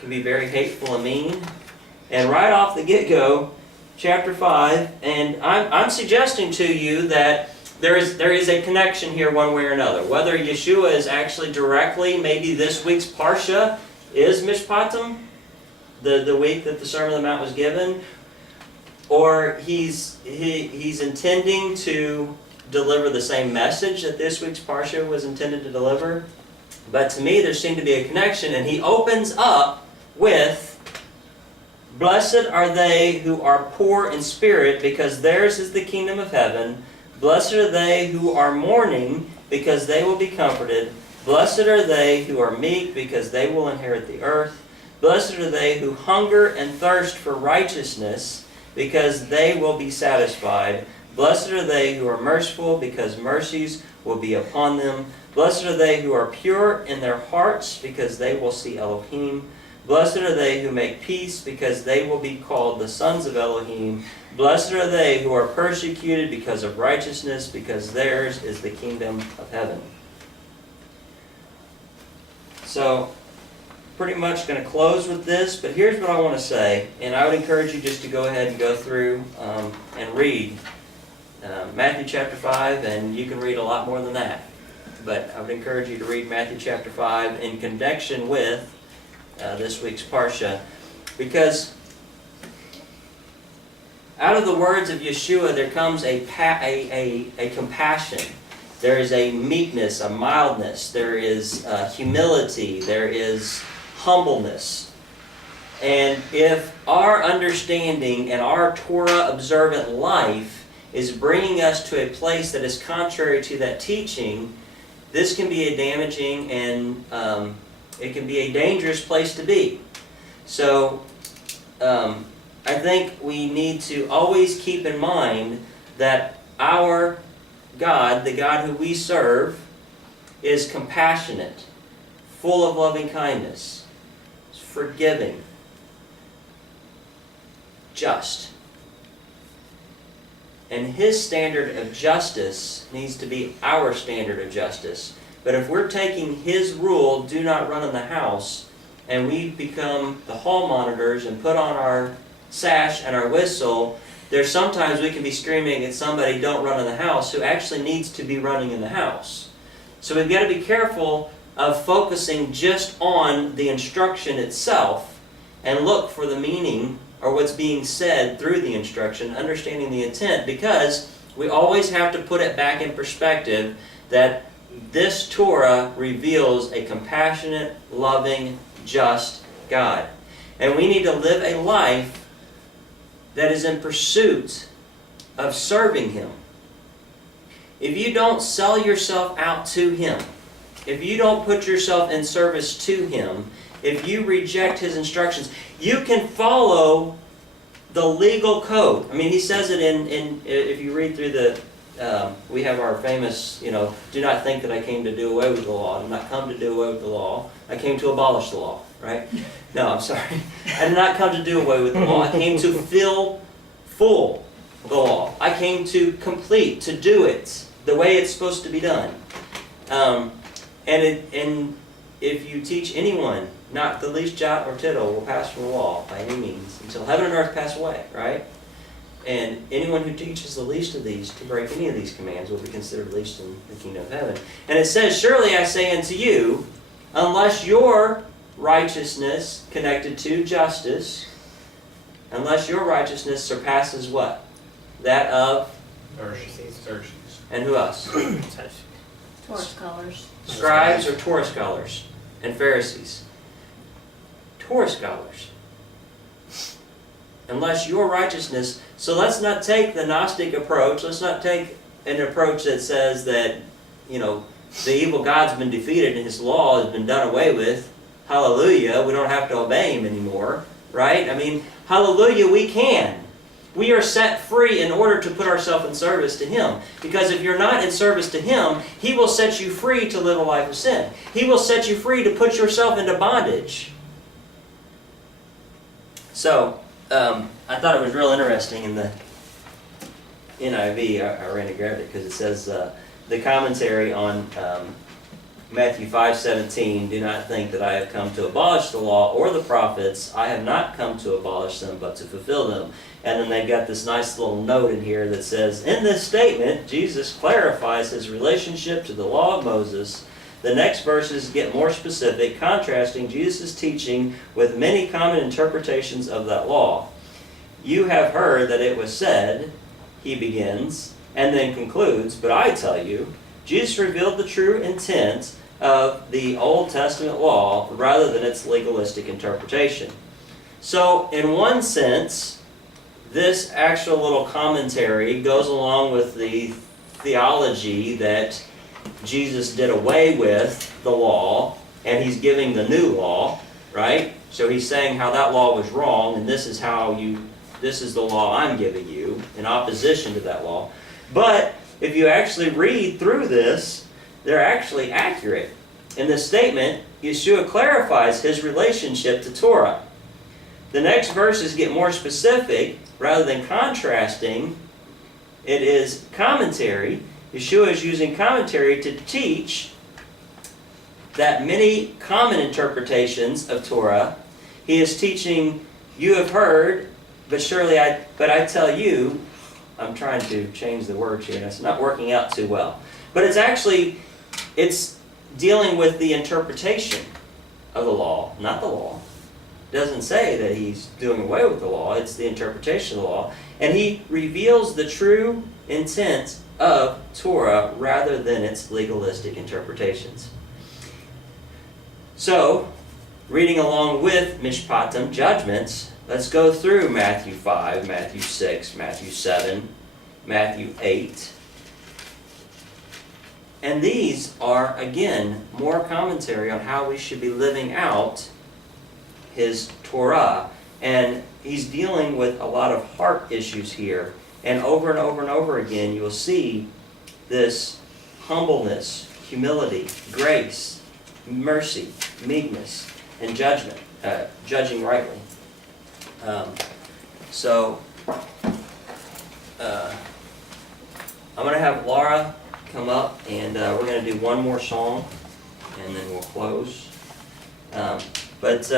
can be very hateful and mean. And right off the get-go, chapter 5, and I'm suggesting to you that there is a connection here one way or another. Whether Yeshua is actually directly, maybe this week's Parsha is Mishpatim, the week that the Sermon on the Mount was given, or he's intending to deliver the same message that this week's Parsha was intended to deliver. But to me, there seemed to be a connection, and he opens up with, "Blessed are they who are poor in spirit, because theirs is the kingdom of heaven. Blessed are they who are mourning, because they will be comforted. Blessed are they who are meek, because they will inherit the earth. Blessed are they who hunger and thirst for righteousness, because they will be satisfied. Blessed are they who are merciful, because mercies will be upon them. Blessed are they who are pure in their hearts, because they will see Elohim. Blessed are they who make peace, because they will be called the sons of Elohim. Blessed are they who are persecuted because of righteousness, because theirs is the kingdom of heaven." So, pretty much going to close with this, but here's what I want to say, and I would encourage you just to go ahead and go through and read Matthew chapter 5, and you can read a lot more than that. But I would encourage you to read Matthew chapter 5 in connection with this week's Parsha, because out of the words of Yeshua there comes a compassion. There is a meekness, a mildness. There is humility. There is humbleness. And if our understanding and our Torah-observant life is bringing us to a place that is contrary to that teaching, this can be a damaging and it can be a dangerous place to be. So I think we need to always keep in mind that our God, the God who we serve, is compassionate, full of loving kindness, forgiving, just. And His standard of justice needs to be our standard of justice. But if we're taking His rule, do not run in the house, and we become the hall monitors and put on our sash and our whistle, there's sometimes we can be screaming at somebody, "Don't run in the house," who actually needs to be running in the house. So we've got to be careful of focusing just on the instruction itself and look for the meaning or what's being said through the instruction, understanding the intent, because we always have to put it back in perspective that this Torah reveals a compassionate, loving, just God. And we need to live a life that is in pursuit of serving Him. If you don't sell yourself out to Him, if you don't put yourself in service to Him, if you reject His instructions, you can follow the legal code. I mean, He says it in if you read through the, we have our famous, do not think that I came to do away with the law. I did not come to do away with the law. I came to abolish the law, right? No, I'm sorry. I did not come to do away with the law. I came to fill full the law. I came to complete, to do it the way it's supposed to be done. And if you teach anyone, not the least jot or tittle will pass from the law by any means, until heaven and earth pass away, right? And anyone who teaches the least of these to break any of these commands will be considered least in the kingdom of heaven. And it says, "Surely I say unto you, unless your righteousness connected to justice, unless your righteousness surpasses" what? That of? Pharisees. And who else? Torah scholars. Scribes or Torah scholars and Pharisees. Torah scholars. Unless your righteousness... So let's not take the Gnostic approach. Let's not take an approach that says that, the evil God's been defeated and His law has been done away with. Hallelujah, we don't have to obey Him anymore, right? I mean, hallelujah, we can. We are set free in order to put ourselves in service to Him. Because if you're not in service to Him, He will set you free to live a life of sin. He will set you free to put yourself into bondage. So, I thought it was real interesting in the NIV. I ran and grabbed it because it says the commentary on Matthew 5:17, do not think that I have come to abolish the law or the prophets. I have not come to abolish them, but to fulfill them. And then they've got this nice little note in here that says, in this statement, Jesus clarifies his relationship to the law of Moses. The next verses get more specific, contrasting Jesus' teaching with many common interpretations of that law. You have heard that it was said, he begins, and then concludes, but I tell you, Jesus revealed the true intent of the Old Testament law rather than its legalistic interpretation. So, in one sense, this actual little commentary goes along with the theology that Jesus did away with the law, and he's giving the new law, right? So he's saying how that law was wrong, and this is the law I'm giving you, in opposition to that law. But if you actually read through this, they're actually accurate. In this statement, Yeshua clarifies his relationship to Torah. The next verses get more specific, rather than contrasting. It is commentary. Yeshua is using commentary to teach that many common interpretations of Torah. He is teaching, you have heard, but I tell you, I'm trying to change the words here, and it's not working out too well. But it's dealing with the interpretation of the law, not the law. It doesn't say that he's doing away with the law, it's the interpretation of the law. And he reveals the true intent of Torah rather than its legalistic interpretations. So, reading along with Mishpatim, judgments, let's go through Matthew 5, Matthew 6, Matthew 7, Matthew 8. And these are, again, more commentary on how we should be living out his Torah. And he's dealing with a lot of heart issues here. And over and over again, you will see this humbleness, humility, grace, mercy, meekness, and judgment, judging rightly. I'm going to have Laura come up, and we're going to do one more song, and then we'll close. But